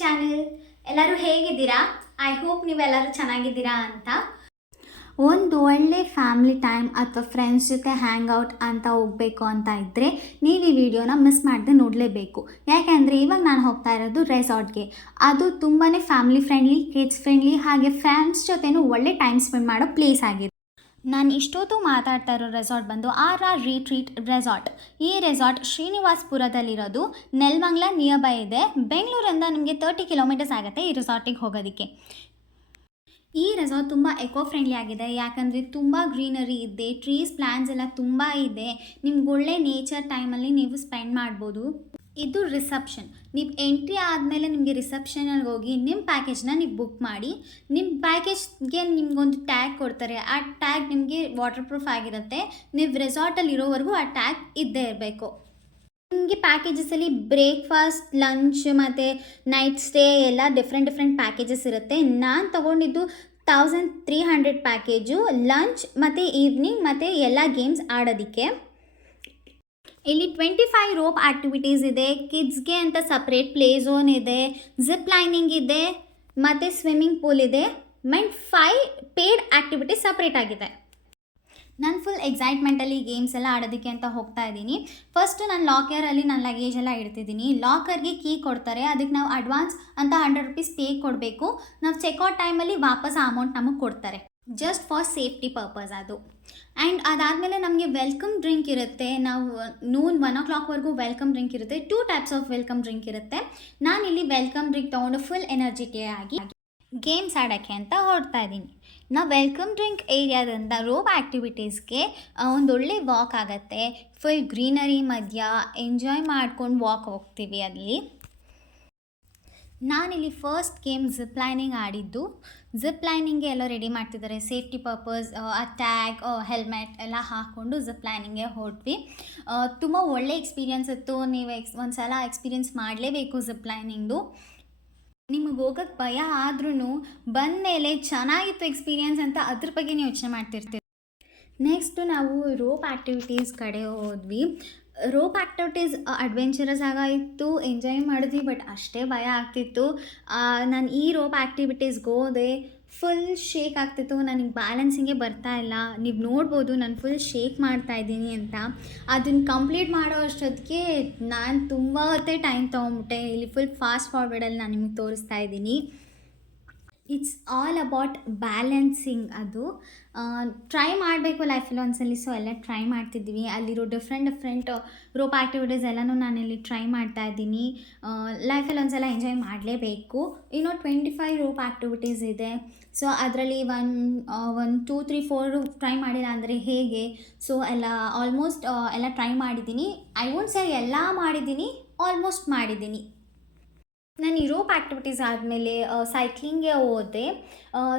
Channel. ಎಲ್ಲರೂ ಹೇಗಿದ್ದೀರಾ? I hope ನೀವೆಲ್ಲರೂ ಚೆನ್ನಾಗಿದ್ದೀರಾ ಅಂತ. ಒಂದು ಒಳ್ಳೆ ಫ್ಯಾಮಿಲಿ ಟೈಮ್ ಅಥವಾ ಫ್ರೆಂಡ್ಸ್ ಜೊತೆ ಹ್ಯಾಂಗ್ ಔಟ್ ಅಂತ ಹೋಗಬೇಕು ಅಂತ ಇದ್ದರೆ ನೀವು ಈ ವಿಡಿಯೋನ ಮಿಸ್ ಮಾಡದೆ ನೋಡಲೇಬೇಕು. ಯಾಕೆಂದರೆ ಇವಾಗ ನಾನು ಹೋಗ್ತಾ ಇರೋದು ರೆಸಾರ್ಟ್ಗೆ. ಅದು ತುಂಬಾ ಫ್ಯಾಮಿಲಿ ಫ್ರೆಂಡ್ಲಿ, ಕಿಡ್ಸ್ ಫ್ರೆಂಡ್ಲಿ, ಹಾಗೆ ಫ್ರೆಂಡ್ಸ್ ಜೊತೆನೂ ಒಳ್ಳೆ ಟೈಮ್ ಸ್ಪೆಂಡ್ ಮಾಡೋ ಪ್ಲೇಸ್ ಆಗಿದೆ. ನಾನು ಇಷ್ಟೊತ್ತು ಮಾತಾಡ್ತಾ ಇರೋ ರೆಸಾರ್ಟ್ ಬಂದು RR ರಿಟ್ರೀಟ್ ರೆಸಾರ್ಟ್. ಈ ರೆಸಾರ್ಟ್ ಶ್ರೀನಿವಾಸ್ಪುರದಲ್ಲಿರೋದು. ನೆಲಮಂಗಲ ನಿಯರ್ ಬೈ ಇದೆ. ಬೆಂಗಳೂರಿಂದ ನಿಮಗೆ 30 ಕಿಲೋಮೀಟರ್ಸ್ ಆಗುತ್ತೆ ಈ ರೆಸಾರ್ಟಿಗೆ ಹೋಗೋದಕ್ಕೆ. ಈ ರೆಸಾರ್ಟ್ ತುಂಬ ಎಕೋ ಫ್ರೆಂಡ್ಲಿ ಆಗಿದೆ, ಯಾಕಂದರೆ ತುಂಬ ಗ್ರೀನರಿ ಇದೆ, ಟ್ರೀಸ್ ಪ್ಲ್ಯಾನ್ಸ್ ಎಲ್ಲ ತುಂಬ ಇದೆ. ನಿಮ್ಗೆ ಒಳ್ಳೆ ನೇಚರ್ ಟೈಮಲ್ಲಿ ನೀವು ಸ್ಪೆಂಡ್ ಮಾಡ್ಬೋದು. ಇದು ರಿಸೆಪ್ಷನ್. ನೀವು ಎಂಟ್ರಿ ಆದಮೇಲೆ ನಿಮಗೆ ರಿಸೆಪ್ಷನಲ್ಲಿ ಹೋಗಿ ನಿಮ್ಮ ಪ್ಯಾಕೇಜ್ನ ನೀವು ಬುಕ್ ಮಾಡಿ. ನಿಮ್ಮ ಪ್ಯಾಕೇಜ್ಗೆ ನಿಮಗೊಂದು ಟ್ಯಾಗ್ ಕೊಡ್ತಾರೆ. ಆ ಟ್ಯಾಗ್ ನಿಮಗೆ ವಾಟರ್ ಪ್ರೂಫ್ ಆಗಿರುತ್ತೆ. ನೀವು ರೆಸಾರ್ಟಲ್ಲಿ ಇರೋವರೆಗೂ ಆ ಟ್ಯಾಗ್ ಇದ್ದೇ ಇರಬೇಕು. ನಿಮಗೆ ಪ್ಯಾಕೇಜಸಲ್ಲಿ ಬ್ರೇಕ್ಫಾಸ್ಟ್, ಲಂಚ್ ಮತ್ತು ನೈಟ್ ಸ್ಟೇ ಎಲ್ಲ ಡಿಫ್ರೆಂಟ್ ಪ್ಯಾಕೇಜಸ್ ಇರುತ್ತೆ. ನಾನು ತೊಗೊಂಡಿದ್ದು 1300 ಪ್ಯಾಕೇಜು, ಲಂಚ್ ಮತ್ತು ಈವ್ನಿಂಗ್ ಮತ್ತು ಎಲ್ಲ ಗೇಮ್ಸ್ ಆಡೋದಕ್ಕೆ. ಇಲ್ಲಿ 25 ರೋಪ್ ಆ್ಯಕ್ಟಿವಿಟೀಸ್ ಇದೆ. ಕಿಡ್ಸ್ಗೆ ಅಂತ ಸಪ್ರೇಟ್ ಪ್ಲೇ ಝೋನ್ ಇದೆ, ಜಿಪ್ ಲೈನಿಂಗ್ ಇದೆ ಮತ್ತು ಸ್ವಿಮ್ಮಿಂಗ್ ಪೂಲ್ ಇದೆ. ಆ್ಯಂಡ್ 5 ಪೇಯ್ಡ್ ಆ್ಯಕ್ಟಿವಿಟೀಸ್ ಸಪ್ರೇಟ್ ಆಗಿದೆ. ನಾನು ಫುಲ್ ಎಕ್ಸೈಟ್ಮೆಂಟಲ್ಲಿ ಗೇಮ್ಸ್ ಎಲ್ಲ ಆಡೋದಕ್ಕೆ ಅಂತ ಹೋಗ್ತಾ ಇದ್ದೀನಿ. ಫಸ್ಟು ನಾನು ಲಾಕರಲ್ಲಿ ನನ್ನ ಲಗೇಜ್ ಎಲ್ಲ ಇಡ್ತಿದ್ದೀನಿ. ಲಾಕರ್ಗೆ ಕೀ ಕೊಡ್ತಾರೆ. ಅದಕ್ಕೆ ನಾವು ಅಡ್ವಾನ್ಸ್ ಅಂತ 100 ರೂಪೀಸ್ ಪೇ ಕೊಡಬೇಕು. ನಾವು ಚೆಕ್ಔಟ್ ಟೈಮಲ್ಲಿ ವಾಪಸ್ ಆ ಅಮೌಂಟ್ ನಮಗೆ ಕೊಡ್ತಾರೆ, ಜಸ್ಟ್ ಫಾರ್ ಸೇಫ್ಟಿ ಪರ್ಪಸ್ ಅದು. ಆ್ಯಂಡ್ ಅದಾದಮೇಲೆ ನಮಗೆ ವೆಲ್ಕಮ್ ಡ್ರಿಂಕ್ ಇರುತ್ತೆ. ನಾವು ನೂನ್ 1 o'clockವರೆಗೂ ವೆಲ್ಕಮ್ ಡ್ರಿಂಕ್ ಇರುತ್ತೆ. 2 ಟೈಪ್ಸ್ ಆಫ್ ವೆಲ್ಕಮ್ ಡ್ರಿಂಕ್ ಇರುತ್ತೆ. ನಾನಿಲ್ಲಿ ವೆಲ್ಕಮ್ ಡ್ರಿಂಕ್ ತೊಗೊಂಡು ಫುಲ್ ಎನರ್ಜಿಟಿ ಆಗಿ ಗೇಮ್ಸ್ ಆಡೋಕ್ಕೆ ಅಂತ ಹೊರಡ್ತಾ ಇದ್ದೀನಿ. ನಾವು ವೆಲ್ಕಮ್ ಡ್ರಿಂಕ್ ಏರಿಯಾದಿಂದ ರೋಪ್ ಆ್ಯಕ್ಟಿವಿಟೀಸ್ಗೆ ಒಂದೊಳ್ಳೆ ವಾಕ್ ಆಗುತ್ತೆ. ಫುಲ್ ಗ್ರೀನರಿ ಮಧ್ಯ ಎಂಜಾಯ್ ಮಾಡ್ಕೊಂಡು ವಾಕ್ ಹೋಗ್ತೀವಿ ಅಲ್ಲಿ. ನಾನಿಲ್ಲಿ ಫಸ್ಟ್ ಗೇಮ್ ಜಿಪ್ ಲೈನಿಂಗ್ ಆಡಿದ್ದು. ಜಿಪ್ ಲೈನಿಂಗ್ಗೆ ಎಲ್ಲ ರೆಡಿ ಮಾಡ್ತಿದ್ದಾರೆ ಸೇಫ್ಟಿ ಪರ್ಪಸ್. ಆ ಟ್ಯಾಗ್, ಹೆಲ್ಮೆಟ್ ಎಲ್ಲ ಹಾಕ್ಕೊಂಡು ಜಿಪ್ ಲೈನಿಂಗ್ಗೆ ಹೊರಟ್ವಿ. ತುಂಬ ಒಳ್ಳೆ ಎಕ್ಸ್ಪೀರಿಯನ್ಸ್ ಇತ್ತು. ನೀವು ಒಂದು ಸಲ ಎಕ್ಸ್ಪೀರಿಯನ್ಸ್ ಮಾಡಲೇಬೇಕು ಜಿಪ್ ಲೈನಿಂಗ್ದು. ನಿಮಗೆ ಹೋಗೋಕ್ಕೆ ಭಯ ಆದ್ರೂ ಬಂದಮೇಲೆ ಚೆನ್ನಾಗಿತ್ತು ಎಕ್ಸ್ಪೀರಿಯನ್ಸ್ ಅಂತ ಅದ್ರ ಬಗ್ಗೆ ಯೋಚನೆ ಮಾಡ್ತಿರ್ತೀವಿ. ನೆಕ್ಸ್ಟು ನಾವು ರೋಪ್ ಆ್ಯಕ್ಟಿವಿಟೀಸ್ ಕಡೆ ಹೋದ್ವಿ. ರೋಪ್ ಆ್ಯಕ್ಟಿವಿಟೀಸ್ ಅಡ್ವೆಂಚರಸ್ ಆಗಾಯಿತು, ಎಂಜಾಯ್ ಮಾಡಿದ್ವಿ. ಬಟ್ ಅಷ್ಟೇ ಭಯ ಆಗ್ತಿತ್ತು. ನಾನು ಈ ರೋಪ್ ಆ್ಯಕ್ಟಿವಿಟೀಸ್ಗೆ ಹೋದೆ, ಫುಲ್ ಶೇಕ್ ಆಗ್ತಿತ್ತು. ನನಗೆ ಬ್ಯಾಲೆನ್ಸಿಂಗೇ ಬರ್ತಾ ಇಲ್ಲ. ನೀವು ನೋಡ್ಬೋದು ನಾನು ಫುಲ್ ಶೇಕ್ ಮಾಡ್ತಾಯಿದ್ದೀನಿ ಅಂತ. ಅದನ್ನು ಕಂಪ್ಲೀಟ್ ಮಾಡೋ ಅಷ್ಟೊತ್ತಿಗೆ ನಾನು ತುಂಬ ಹೊತ್ತೇ ಟೈಮ್ ತೊಗೊಂಬಿಟ್ಟೆ. ಇಲ್ಲಿ ಫುಲ್ ಫಾಸ್ಟ್ ಫಾರ್ವರ್ಡಲ್ಲಿ ನಾನು ನಿಮಗೆ ತೋರಿಸ್ತಾ ಇದ್ದೀನಿ. It's all about balancing. ಅದು ಟ್ರೈ ಮಾಡಬೇಕು ಲೈಫಲ್ಲಿ ಒಂದ್ಸಲಿ. ಸೊ ಎಲ್ಲ ಟ್ರೈ ಮಾಡ್ತಿದ್ದೀವಿ. ಅಲ್ಲಿರೋ ಡಿಫ್ರೆಂಟ್ ರೋಪ್ ಆ್ಯಕ್ಟಿವಿಟೀಸ್ ಎಲ್ಲನೂ ನಾನಿಲ್ಲಿ ಟ್ರೈ ಮಾಡ್ತಾ ಇದ್ದೀನಿ. ಲೈಫಲ್ಲಿ ಒಂದ್ಸಲ ಎಂಜಾಯ್ ಮಾಡಲೇಬೇಕು. ಇನ್ನೂ 25 ರೋಪ್ ಆ್ಯಕ್ಟಿವಿಟೀಸ್ ಇದೆ. ಸೊ ಅದರಲ್ಲಿ 1, 2, 3, 4 ಟ್ರೈ ಮಾಡಿಲ್ಲ ಅಂದರೆ ಹೇಗೆ. ಸೊ ಎಲ್ಲ ಆಲ್ಮೋಸ್ಟ್ ಎಲ್ಲ ಟ್ರೈ ಮಾಡಿದ್ದೀನಿ. ಐ ವೋಂಟ್ ಸೇ ಎಲ್ಲ ಮಾಡಿದ್ದೀನಿ, ಆಲ್ಮೋಸ್ಟ್ ಮಾಡಿದ್ದೀನಿ. ನಾನು ಈ ರೋಪ್ ಆ್ಯಕ್ಟಿವಿಟೀಸ್ ಆದಮೇಲೆ ಸೈಕ್ಲಿಂಗ್ಗೆ ಹೋದೆ.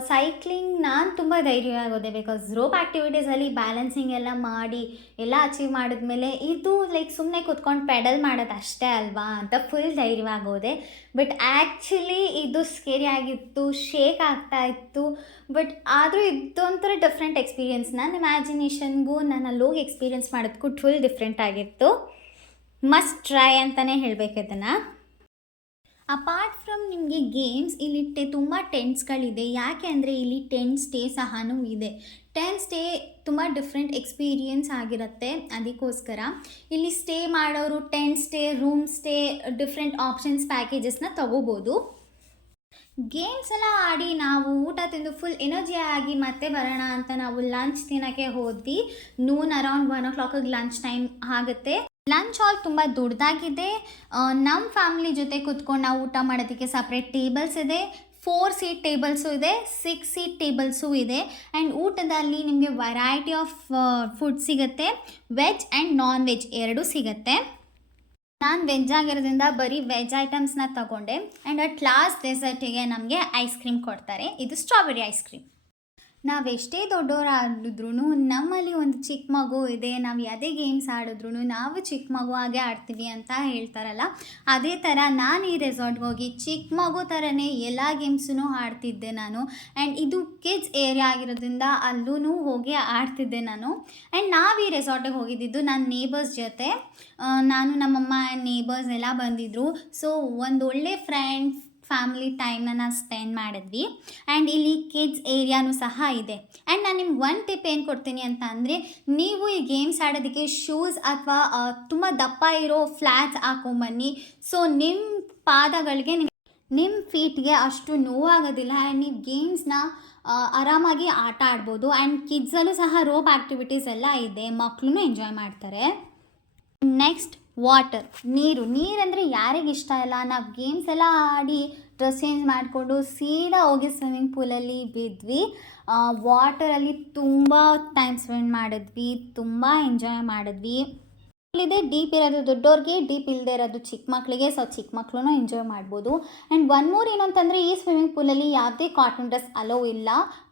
ಸೈಕ್ಲಿಂಗ್ ನಾನು ತುಂಬ ಧೈರ್ಯವಾಗಿ ಹೋದೆ. ಬಿಕಾಸ್ ರೋಪ್ ಆ್ಯಕ್ಟಿವಿಟೀಸಲ್ಲಿ ಬ್ಯಾಲೆನ್ಸಿಂಗ್ ಎಲ್ಲ ಮಾಡಿ ಎಲ್ಲ ಅಚೀವ್ ಮಾಡಿದ್ಮೇಲೆ ಇದು ಲೈಕ್ ಸುಮ್ಮನೆ ಕೂತ್ಕೊಂಡು ಪೆಡಲ್ ಮಾಡೋದು ಅಷ್ಟೇ ಅಲ್ವಾ ಅಂತ ಫುಲ್ ಧೈರ್ಯವಾಗಿ ಹೋದೆ. ಬಟ್ ಆ್ಯಕ್ಚುಲಿ ಇದು ಸ್ಕೇರಿ ಆಗಿತ್ತು, ಶೇಕ್ ಆಗ್ತಾಯಿತ್ತು. ಬಟ್ ಆದರೂ ಇದೊಂಥರ ಡಿಫ್ರೆಂಟ್ ಎಕ್ಸ್ಪೀರಿಯನ್ಸ್. ನನ್ನ ಇಮ್ಯಾಜಿನೇಷನ್ಗೂ ನಾನು ಅಲ್ಲಿ ಹೋಗಿ ಎಕ್ಸ್ಪೀರಿಯನ್ಸ್ ಮಾಡೋದಕ್ಕೂ ಫುಲ್ ಡಿಫ್ರೆಂಟ್ ಆಗಿತ್ತು. ಮಸ್ಟ್ ಟ್ರೈ ಅಂತಲೇ ಹೇಳಬೇಕು ಇದನ್ನು. ಅಪಾರ್ಟ್ ಫ್ರಮ್ ನಿಮಗೆ ಗೇಮ್ಸ್, ಇಲ್ಲಿ ತುಂಬ ಟೆಂಟ್ಸ್ಗಳಿದೆ. ಯಾಕೆ ಅಂದರೆ ಇಲ್ಲಿ ಟೆಂಟ್ ಸ್ಟೇ ಸಹನೂ ಇದೆ. ಟೆಂಟ್ ಸ್ಟೇ ತುಂಬ ಡಿಫ್ರೆಂಟ್ ಎಕ್ಸ್ಪೀರಿಯನ್ಸ್ ಆಗಿರುತ್ತೆ. ಅದಕ್ಕೋಸ್ಕರ ಇಲ್ಲಿ ಸ್ಟೇ ಮಾಡೋರು tent stay, room stay, different options ಪ್ಯಾಕೇಜಸ್ನ ತೊಗೋಬೋದು. ಗೇಮ್ಸ್ ಎಲ್ಲ ಆಡಿ ನಾವು ಊಟ ತಿಂದು ಫುಲ್ ಎನರ್ಜಿ ಆಗಿ ಮತ್ತೆ ಬರೋಣ ಅಂತ ನಾವು ಲಂಚ್ ತಿನ್ನೋಕ್ಕೆ ಹೋದ್ವಿ. ನೂನ್ ಅರೌಂಡ್ 1 o'clock ಲಂಚ್ ಟೈಮ್ ಆಗುತ್ತೆ. ಲಂಚ್ ಹಾಲ್ ತುಂಬ ದೊಡ್ಡದಾಗಿದೆ. ನಮ್ಮ ಫ್ಯಾಮಿಲಿ ಜೊತೆ ಕೂತ್ಕೊಂಡು ನಾವು ಊಟ ಮಾಡೋದಕ್ಕೆ ಸಪ್ರೇಟ್ ಟೇಬಲ್ಸ್ ಇದೆ. 4 ಸೀಟ್ ಟೇಬಲ್ಸು ಇದೆ, 6 ಸೀಟ್ ಟೇಬಲ್ಸು ಇದೆ. ಆ್ಯಂಡ್ ಊಟದಲ್ಲಿ ನಿಮಗೆ ವೆರೈಟಿ ಆಫ್ ಫುಡ್ ಸಿಗುತ್ತೆ. ವೆಜ್ ಆ್ಯಂಡ್ ನಾನ್ ವೆಜ್ ಎರಡೂ ಸಿಗುತ್ತೆ. ನಾನು ವೆಜ್ ಆಗಿರೋದ್ರಿಂದ ಬರೀ ವೆಜ್ ಐಟಮ್ಸ್ನ ತಗೊಂಡೆ. ಆ್ಯಂಡ್ ಅಟ್ ಲಾಸ್ಟ್ ಡೆಸರ್ಟಿಗೆ ನಮಗೆ ಐಸ್ ಕ್ರೀಮ್ ಕೊಡ್ತಾರೆ. ಇದು ಸ್ಟ್ರಾಬೆರಿ ಐಸ್ ಕ್ರೀಮ್. ನಾವೆಷ್ಟೇ ದೊಡ್ಡವರಾಡಿದ್ರೂ ನಮ್ಮಲ್ಲಿ ಒಂದು ಚಿಕ್ಕ ಮಗು ಇದೆ. ನಾವು ಯಾವುದೇ ಗೇಮ್ಸ್ ಆಡಿದ್ರೂ ನಾವು ಚಿಕ್ಕ ಮಗು ಹಾಗೆ ಆಡ್ತೀವಿ ಅಂತ ಹೇಳ್ತಾರಲ್ಲ, ಅದೇ ಥರ ನಾನು ಈ ರೆಸಾರ್ಟ್ಗೆ ಹೋಗಿ ಚಿಕ್ಕ ಮಗು ಥರನೇ ಎಲ್ಲ ಗೇಮ್ಸೂ ಆಡ್ತಿದ್ದೆ ನಾನು. ಆ್ಯಂಡ್ ಇದು ಕಿಡ್ಸ್ ಏರಿಯಾ ಆಗಿರೋದ್ರಿಂದ ಅಲ್ಲೂ ಹೋಗಿ ಆಡ್ತಿದ್ದೆ ನಾನು. ಆ್ಯಂಡ್ ನಾವು ಈ ರೆಸಾರ್ಟಿಗೆ ಹೋಗಿದ್ದಿದ್ದು ನನ್ನ ನೇಬರ್ಸ್ ಜೊತೆ. ನಾನು, ನಮ್ಮಮ್ಮ, ನೇಬರ್ಸ್ ಎಲ್ಲ ಬಂದಿದ್ದರು. ಸೊ ಒಂದು ಒಳ್ಳೆ ಫ್ಯಾಮಿಲಿ ಟೈಮ್ನ ನಾವು ಸ್ಪೆಂಡ್ ಮಾಡಿದ್ವಿ. ಆ್ಯಂಡ್ ಇಲ್ಲಿ ಕಿಡ್ಸ್ ಏರಿಯಾನೂ ಸಹ ಇದೆ. ಆ್ಯಂಡ್ ನಾನು ನಿಮ್ಗೆ ಒಂದು ಟಿಪ್ ಏನು ಕೊಡ್ತೀನಿ ಅಂತ ಅಂದರೆ, ನೀವು ಈ ಗೇಮ್ಸ್ ಆಡೋದಕ್ಕೆ ಶೂಸ್ ಅಥವಾ ತುಂಬ ದಪ್ಪ ಇರೋ ಫ್ಲ್ಯಾಟ್ಸ್ ಹಾಕೊಂಬನ್ನಿ. ಸೊ ನಿಮ್ಮ ಪಾದಗಳಿಗೆ ನಿಮ್ಮ ಫೀಟ್ಗೆ ಅಷ್ಟು ನೋವಾಗೋದಿಲ್ಲ. ಆ್ಯಂಡ್ ನೀವು ಗೇಮ್ಸ್ನ ಆರಾಮಾಗಿ ಆಟ ಆಡ್ಬೋದು. ಆ್ಯಂಡ್ ಕಿಡ್ಸಲ್ಲೂ ಸಹ ರೋಪ್ ಆ್ಯಕ್ಟಿವಿಟೀಸ್ ಎಲ್ಲ ಇದೆ, ಮಕ್ಕಳು ಎಂಜಾಯ್ ಮಾಡ್ತಾರೆ. ನೆಕ್ಸ್ಟ್ ವಾಟರ್, ನೀರಂದರೆ ಯಾರಿಗೆ ಇಷ್ಟ ಇಲ್ಲ. ನಾವು ಗೇಮ್ಸ್ ಎಲ್ಲ ಆಡಿ ಡ್ರೆಸ್ ಚೇಂಜ್ ಮಾಡಿಕೊಂಡು ಸೀದಾ ಹೋಗಿ ಸ್ವಿಮ್ಮಿಂಗ್ ಪೂಲಲ್ಲಿ ಬಿದ್ವಿ. ವಾಟರಲ್ಲಿ ತುಂಬ ಟೈಮ್ ಸ್ಪೆಂಡ್ ಮಾಡಿದ್ವಿ, ತುಂಬ ಎಂಜಾಯ್ ಮಾಡಿದ್ವಿ. ಇಲ್ಲಿದೆ ಡೀಪ್ ಇರೋದು ದೊಡ್ಡವ್ರಿಗೆ, ಡೀಪ್ ಇಲ್ಲದೆ ಇರೋದು ಚಿಕ್ಕ ಮಕ್ಕಳಿಗೆ. ಸೊ ಚಿಕ್ಕ ಮಕ್ಕಳು ಎಂಜಾಯ್ ಮಾಡ್ಬೋದು. ಆ್ಯಂಡ್ ಒನ್ ಮೋರ್ ಏನಂತಂದರೆ, ಈ ಸ್ವಿಮ್ಮಿಂಗ್ ಪೂಲಲ್ಲಿ ಯಾವುದೇ ಕಾಟನ್ ಡ್ರೆಸ್ ಅಲೋ ಇಲ್ಲ,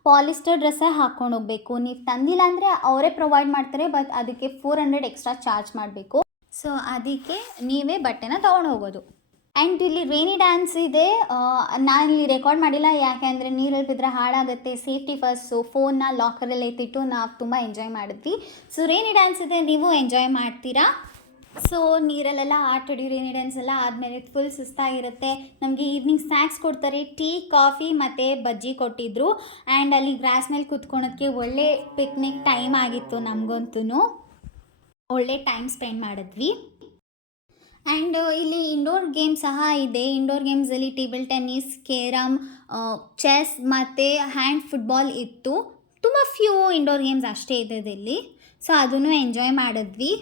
ಪಾಲಿಸ್ಟರ್ ಡ್ರೆಸ್ಸೇ ಹಾಕ್ಕೊಂಡು ಹೋಗಬೇಕು. ನೀವು ತಂದಿಲ್ಲ ಅಂದರೆ ಅವರೇ ಪ್ರೊವೈಡ್ ಮಾಡ್ತಾರೆ, ಬಟ್ ಅದಕ್ಕೆ 400 ಎಕ್ಸ್ಟ್ರಾ ಚಾರ್ಜ್ ಮಾಡಬೇಕು. ಸೊ ಅದಕ್ಕೆ ನೀವೇ ಬಟ್ಟೆನ ತೊಗೊಂಡು ಹೋಗೋದು. ಆ್ಯಂಡ್ ಇಲ್ಲಿ ರೇನಿ ಡ್ಯಾನ್ಸ್ ಇದೆ. ನಾನಿಲ್ಲಿ ರೆಕಾರ್ಡ್ ಮಾಡಿಲ್ಲ, ಯಾಕೆ ಅಂದರೆ ನೀರಲ್ಲಿ ಬಿದ್ದರೆ ಹಾಳಾಗುತ್ತೆ, ಸೇಫ್ಟಿ ಫಸ್ಟ್. ಸೊ ಫೋನ್ನ ಲಾಕರಲ್ಲಿ ಎತ್ತಿಟ್ಟು ನಾವು ತುಂಬ ಎಂಜಾಯ್ ಮಾಡಿದ್ವಿ. ಸೊ ರೇನಿ ಡ್ಯಾನ್ಸ್ ಇದೆ, ನೀವು ಎಂಜಾಯ್ ಮಾಡ್ತೀರಾ. ಸೊ ನೀರಲ್ಲೆಲ್ಲ ಆಟಾಡಿ ರೇನಿ ಡ್ಯಾನ್ಸ್ ಎಲ್ಲ ಆದಮೇಲೆ ಫುಲ್ ಸುಸ್ತಾಗಿರುತ್ತೆ. ನಮಗೆ ಈವ್ನಿಂಗ್ ಸ್ನ್ಯಾಕ್ಸ್ ಕೊಡ್ತಾರೆ, ಟೀ, ಕಾಫಿ ಮತ್ತು ಬಜ್ಜಿ ಕೊಟ್ಟಿದ್ದರು. ಆ್ಯಂಡ್ ಅಲ್ಲಿ ಗ್ರಾಸ್ ಮೇಲೆ ಕೂತ್ಕೊಳೋದಕ್ಕೆ ಒಳ್ಳೆ ಪಿಕ್ನಿಕ್ ಟೈಮ್ ಆಗಿತ್ತು. ನಮಗಂತೂ ಒಳ್ಳೆ ಟೈಮ್ ಸ್ಪೆಂಡ್ ಮಾಡಿದ್ವಿ. ಆ್ಯಂಡ್ ಇಲ್ಲಿ ಇಂಡೋರ್ ಗೇಮ್ ಸಹ ಇದೆ. ಇಂಡೋರ್ ಗೇಮ್ಸಲ್ಲಿ ಟೇಬಲ್ ಟೆನ್ನಿಸ್, ಕೇರಮ್, ಚೆಸ್ ಮತ್ತು ಹ್ಯಾಂಡ್ ಫುಟ್ಬಾಲ್ ಇತ್ತು. ತುಂಬ ಫ್ಯೂ ಇಂಡೋರ್ ಗೇಮ್ಸ್ ಅಷ್ಟೇ ಇದ್ದಿದ್ದು. ಸೊ ಅದನ್ನು ಎಂಜಾಯ್ ಮಾಡಿದ್ವಿ.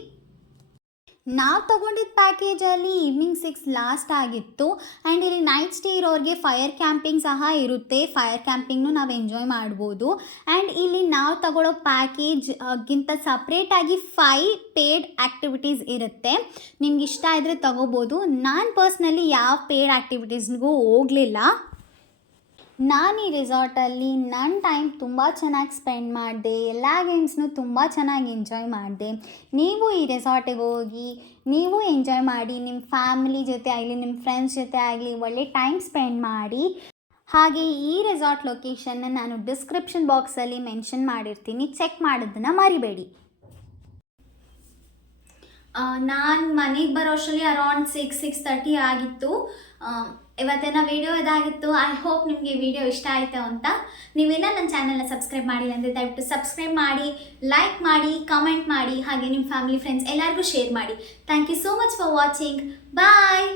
ನಾವು ತೊಗೊಂಡಿದ್ದ ಪ್ಯಾಕೇಜಲ್ಲಿ ಈವ್ನಿಂಗ್ 6 ಲಾಸ್ಟ್ ಆಗಿತ್ತು. ಆ್ಯಂಡ್ ಇಲ್ಲಿ ನೈಟ್ ಸ್ಟೇ ಇರೋರಿಗೆ ಫೈರ್ ಕ್ಯಾಂಪಿಂಗ್ ಸಹ ಇರುತ್ತೆ. ಫೈರ್ ಕ್ಯಾಂಪಿಂಗ್ನು ನಾವು ಎಂಜಾಯ್ ಮಾಡ್ಬೋದು. ಆ್ಯಂಡ್ ಇಲ್ಲಿ ನಾವು ತಗೊಳ್ಳೋ ಪ್ಯಾಕೇಜ್ಗಿಂತ ಸಪ್ರೇಟಾಗಿ 5 ಪೇಯ್ಡ್ ಆ್ಯಕ್ಟಿವಿಟೀಸ್ ಇರುತ್ತೆ. ನಿಮ್ಗೆ ಇಷ್ಟ ಇದ್ದರೆ ತೊಗೋಬೋದು. ನಾನು ಪರ್ಸ್ನಲಿ ಯಾವ ಪೇಯ್ಡ್ ಆ್ಯಕ್ಟಿವಿಟೀಸ್ಗೂ ಹೋಗಲಿಲ್ಲ. ನಾನು ಈ ರೆಸಾರ್ಟಲ್ಲಿ ನನ್ನ ಟೈಮ್ ತುಂಬ ಚೆನ್ನಾಗಿ ಸ್ಪೆಂಡ್ ಮಾಡಿದೆ. ಎಲ್ಲ ಗೇಮ್ಸ್ನೂ ತುಂಬ ಚೆನ್ನಾಗಿ ಎಂಜಾಯ್ ಮಾಡಿದೆ. ನೀವು ಈ ರೆಸಾರ್ಟಿಗೆ ಹೋಗಿ ನೀವು ಎಂಜಾಯ್ ಮಾಡಿ, ನಿಮ್ಮ ಫ್ಯಾಮಿಲಿ ಜೊತೆ ಆಗಲಿ, ನಿಮ್ಮ ಫ್ರೆಂಡ್ಸ್ ಜೊತೆ ಆಗಲಿ ಒಳ್ಳೆ ಟೈಮ್ ಸ್ಪೆಂಡ್ ಮಾಡಿ. ಹಾಗೆ ಈ ರೆಸಾರ್ಟ್ ಲೊಕೇಶನ್ನ ನಾನು ಡಿಸ್ಕ್ರಿಪ್ಷನ್ ಬಾಕ್ಸಲ್ಲಿ ಮೆನ್ಷನ್ ಮಾಡಿರ್ತೀನಿ, ಚೆಕ್ ಮಾಡೋದನ್ನು ಮರಿಬೇಡಿ. ನಾನು ಮನೆಗೆ ಬರೋ ಅಷ್ಟರಲ್ಲಿ ಅರೌಂಡ್ 6:30 ಆಗಿತ್ತು. ಇವತ್ತಿನ ವಿಡಿಯೋ ಇದಾಗಿತ್ತು. ಐ ಹೋಪ್ ನಿಮಗೆ ವಿಡಿಯೋ ಇಷ್ಟ ಆಯಿತು ಅಂತ. ನೀವೇನ ನನ್ನ ಚಾನಲ್ನ ಸಬ್ಸ್ಕ್ರೈಬ್ ಮಾಡಿಲ್ಲ ಅಂದರೆ ದಯವಿಟ್ಟು ಸಬ್ಸ್ಕ್ರೈಬ್ ಮಾಡಿ, ಲೈಕ್ ಮಾಡಿ, ಕಮೆಂಟ್ ಮಾಡಿ, ಹಾಗೆ ನಿಮ್ಮ ಫ್ಯಾಮಿಲಿ ಫ್ರೆಂಡ್ಸ್ ಎಲ್ಲರಿಗೂ ಶೇರ್ ಮಾಡಿ. Thank you so much for watching. Bye.